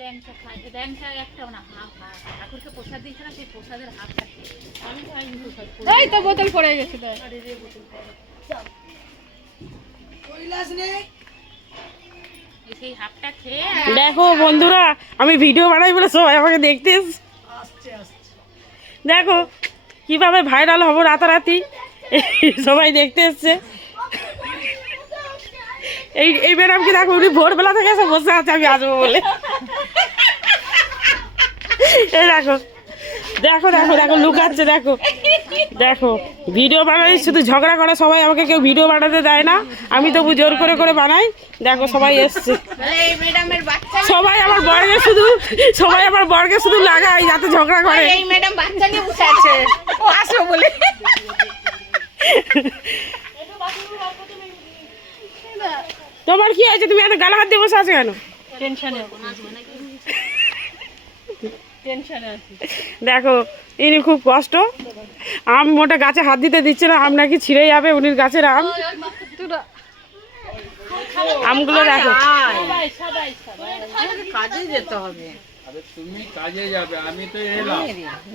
ল্যাংচা খাই, ল্যাংচা একটাও না, হাফ হাফ ঠাকুরকে প্রসাদ দিয়েছিলাম, সেই প্রসাদের হাফটা খেয়ে আমি খাইনি প্রসাদ। এই তো বোতল পড়ে গেছে তো। আরে রে বোতল পড়ে। এই সেই হাফটা খেয়ে দেখো বন্ধুরা, আমি ভিডিও বানাই বলে সবাই আমাকে দেখতে দেখো কিভাবে ভাইরাল হবো রাতারাতি। সবাই দেখতে এসছে। এই ম্যাডাম কি দেখো, উনি ভোরবেলা থেকে এসে বসে আছে আমি আসবো বলে। এই দেখো দেখো দেখো দেখো লুকাচ্ছে, দেখো দেখো ভিডিও বানাই শুধু ঝগড়া করে সবাই, আমাকে কেউ ভিডিও বানাতে দেয় না, আমি তবু জোর করে করে বানাই। দেখো সবাই এসছে, এই ম্যাডামের বাচ্চা, সবাই আমার বরকে শুধু লাগাই যাতে ঝগড়া করে। এই ম্যাডাম বাচ্চা নিয়ে বসে আছে, ও আসো বলে। তোমার কি হয়েছে, তুমি এত গালা হাত দিয়ে বসে আছো কেন? টেনশনে টেনশনে আছি। দেখো ইনি খুব কষ্ট, আম মোটা গাছে হাত দিতে দিচ্ছে না, আম নাকি ছিঁড়ে যাবে উনির গাছের আম। আমগুলো দেখো, কাজে যেতে হবে। আরে তুমি কাজে যাবে, আমি তো এলাম।